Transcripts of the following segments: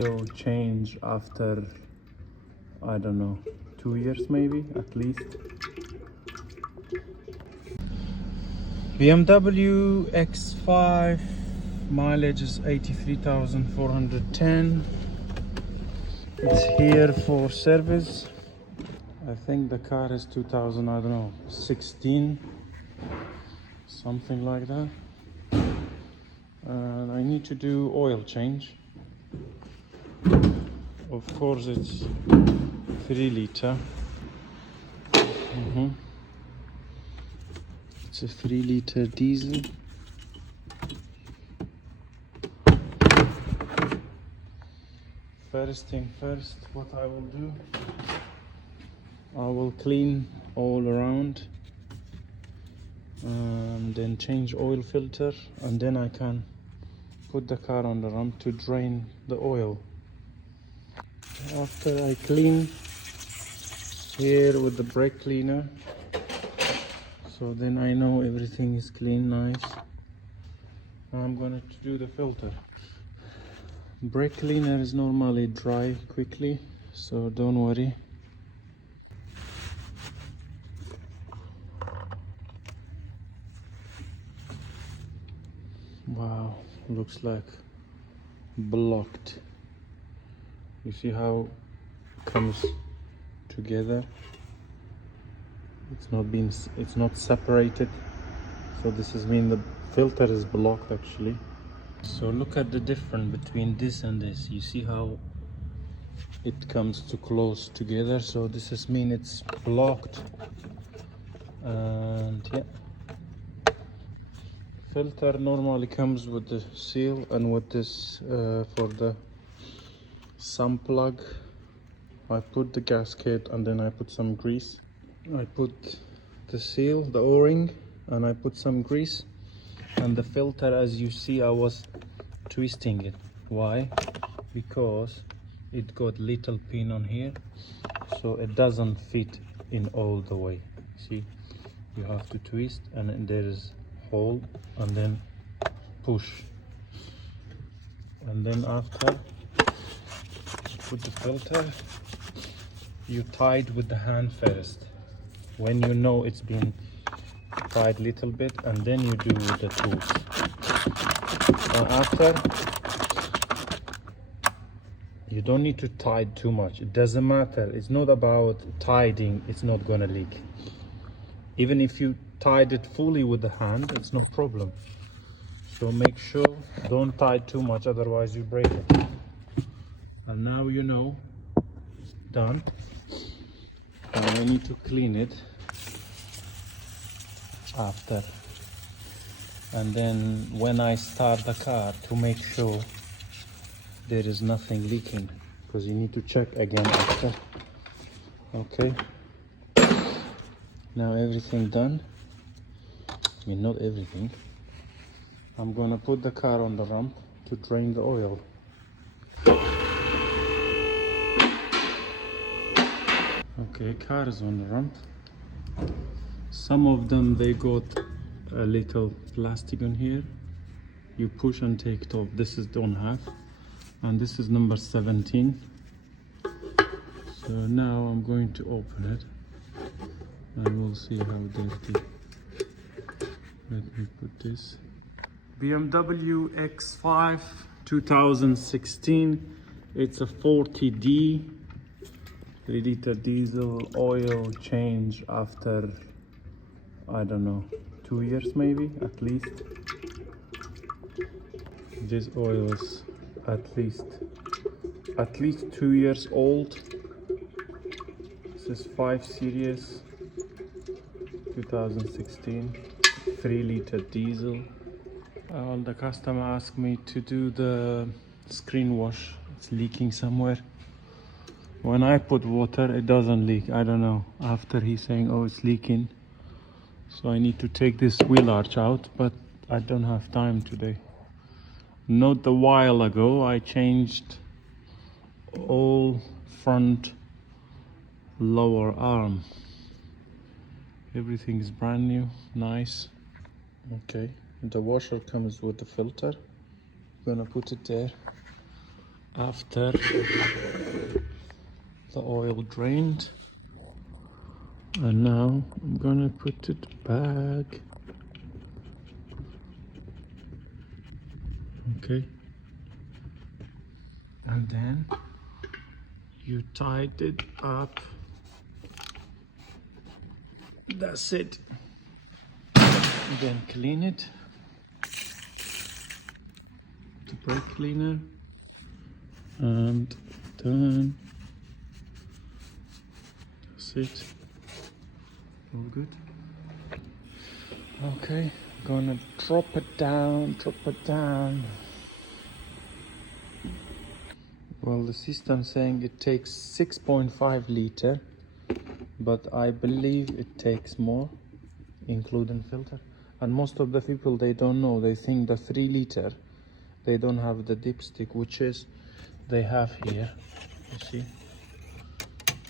Will change after, I don't know, 2 years maybe at least. BMW X5 mileage is 83,410. It's here for service. I think the car is 2000, I don't know, 16, something like that. And I need to do oil change. Of course, it's 3 liter. It's a 3 liter diesel. First thing first, what I will do, I will clean all around and then change oil filter, and then I can put the car on the ramp to drain the oil. After I clean here with the brake cleaner, so then I know everything is clean, nice. I'm gonna do the filter. Brake cleaner is normally dry quickly, so don't worry. Wow, looks like blocked. You see how it comes together? It's not separated. So this is mean the filter is blocked actually. So look at the difference between this and this. You see how it comes too close together. So this is mean it's blocked. And yeah, filter normally comes with the seal and with this for the sump plug. I put the gasket and then I put some grease. I put the seal, the o-ring, and I put some grease. And the filter, as you see, I was twisting it. Why? Because it got little pin on here, so it doesn't fit in all the way. See, you have to twist, and then there is hole, and then push, and then after put the filter, you tie it with the hand first. When you know it's been tied little bit, and then you do with the tools. After, you don't need to tie it too much. It doesn't matter. It's not about tidying. It's not gonna leak. Even if you tied it fully with the hand, it's no problem. So make sure don't tie too much, otherwise you break it. And now you know, done. I need to clean it after. And then when I start the car, to make sure there is nothing leaking, because you need to check again after. Okay, now everything done. I mean, not everything. I'm gonna put the car on the ramp to drain the oil. Okay, car is on the ramp. Some of them, they got a little plastic on here. You push and take it off. This is don't have, and this is number 17. So now I'm going to open it and we'll see how dirty. Let me put this. BMW X5 2016. It's a 40D 3 liter diesel. Oil change after, I don't know, 2 years maybe at least. This oil is at least 2 years old. This is 5 Series 2016 3 liter diesel. The customer asked me to do the screen wash. It's leaking somewhere. When I put water, it doesn't leak. I don't know. After he's saying, oh, it's leaking. So I need to take this wheel arch out, but I don't have time today. Not a while ago, I changed all front lower arm. Everything is brand new, nice. Okay, the washer comes with the filter. I'm gonna put it there. after the oil drained. And now I'm gonna put it back. Okay. And then you tied it up. That's it. Then clean it. The brake cleaner. And done. That's it. All good. Okay, gonna drop it down, Well, the system saying it takes 6.5 liter, but I believe it takes more, including filter. And most of the people, they don't know, they think the 3 liter, they don't have the dipstick, which is they have here, you see.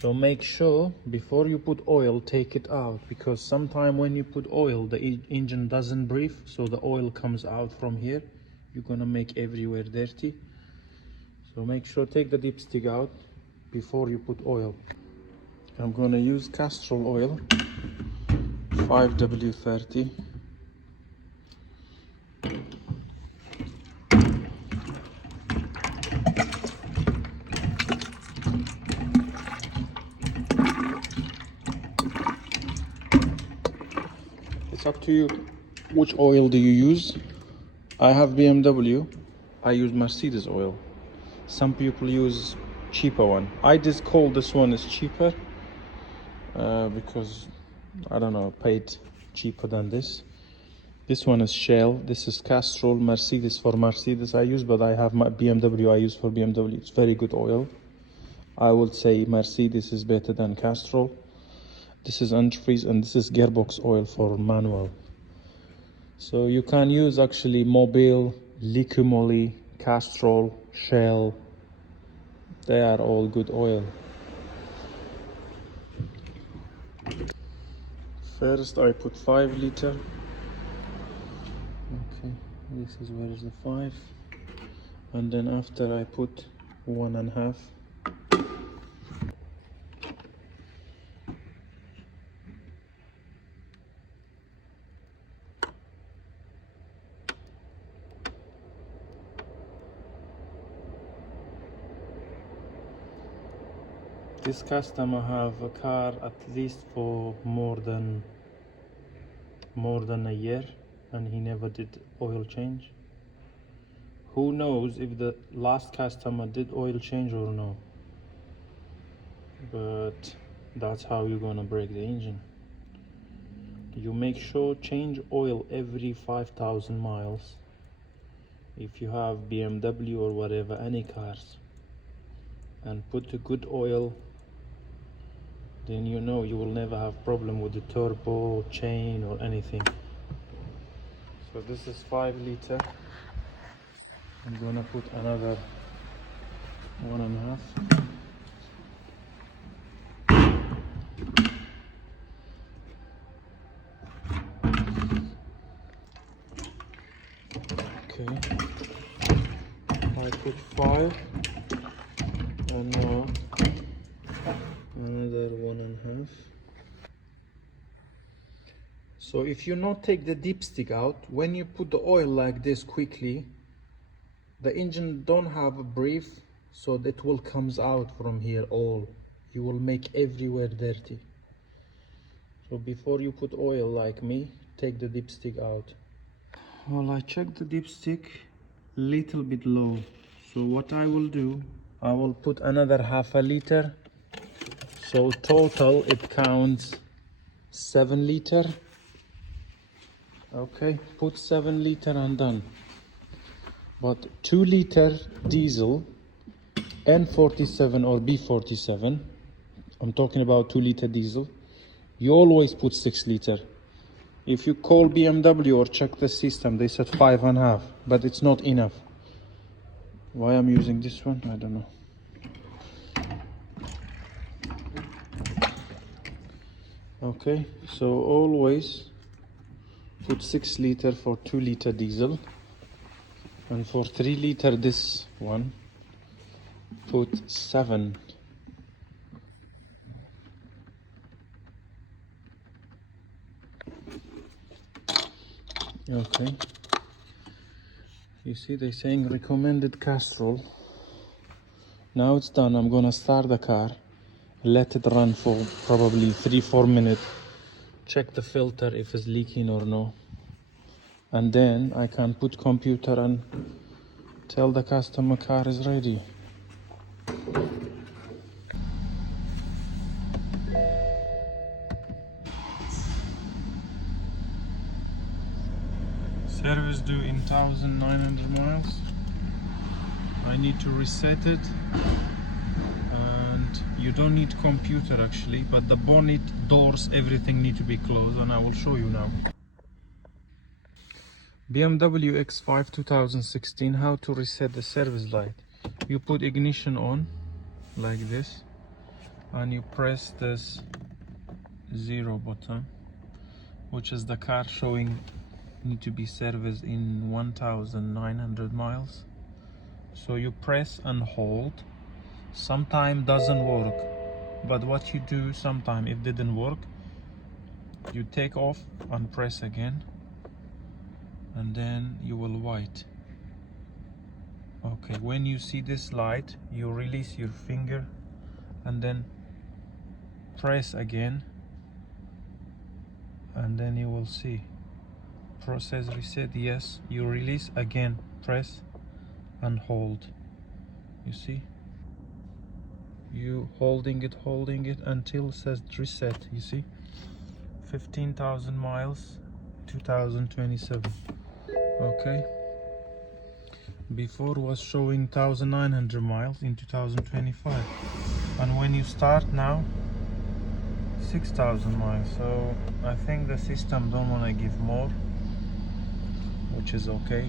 So make sure before you put oil, take it out, because sometime when you put oil, the engine doesn't breathe, so the oil comes out from here. You're gonna make everywhere dirty. So make sure take the dipstick out before you put oil. I'm gonna use Castrol oil, 5W30. It's up to you which oil do you use. I have BMW, I use Mercedes oil. Some people use cheaper one. I just call this one is cheaper because I don't know, paid cheaper than this. This one is Shell, this is Castrol. Mercedes for Mercedes I use, but I have my BMW I use for BMW. It's very good oil. I would say Mercedes is better than Castrol. This is antifreeze, and this is gearbox oil for manual. So you can use actually Mobil, Liqui Moly, Castrol, Shell. They are all good oil. First I put 5 liter. Okay, this is where is the 5. And then after I put 1.5. This customer have a car at least for more than a year, and he never did oil change. Who knows if the last customer did oil change or no? But that's how you're gonna break the engine. You make sure change oil every 5,000 miles. If you have BMW or whatever, any cars, and put a good oil, then you know you will never have problem with the turbo, chain or anything. So this is 5 liter. I'm gonna put another 1.5. Okay, I put 5, and now another 1.5. So if you not take the dipstick out, when you put the oil like this quickly, the engine don't have a breath, so that will comes out from here all. You will make everywhere dirty. So before you put oil like me, take the dipstick out. Well, I checked the dipstick little bit low. So what I will do, I will put another 1/2 liter. So total it counts 7 liter. Okay, put 7 liter and done. But 2 liter diesel, N47 or B47, I'm talking about 2 liter diesel, you always put 6 liter. If you call BMW or check the system, they said 5.5, but it's not enough. Why I'm using this one, I don't know. Okay, so always put 6 liter for 2 liter diesel, and for 3 liter this one, put 7. Okay. You see, they're saying recommended castrol. Now it's done. I'm gonna start the car, let it run for probably 3-4 minutes, check the filter if it's leaking or no, and then I can put computer and tell the customer car is ready. Service due in 1900 miles. I need to reset it, and you don't need computer actually, but the bonnet, doors, everything need to be closed, and I will show you now. BMW X5 2016, how to reset the service light. You put ignition on like this, and you press this 0 button, which is the car showing need to be serviced in 1900 miles. So you press and hold. Sometime doesn't work, but what you do sometime, if didn't work, you take off and press again, and then you will wait. Okay, when you see this light, you release your finger and then press again, and then you will see process reset. Yes, you release again, press and hold. You see, you holding it until it says reset. You see, 15,000 miles 2027. Okay, before was showing 1900 miles in 2025, and when you start now 6,000 miles. So I think the system don't want to give more, which is okay.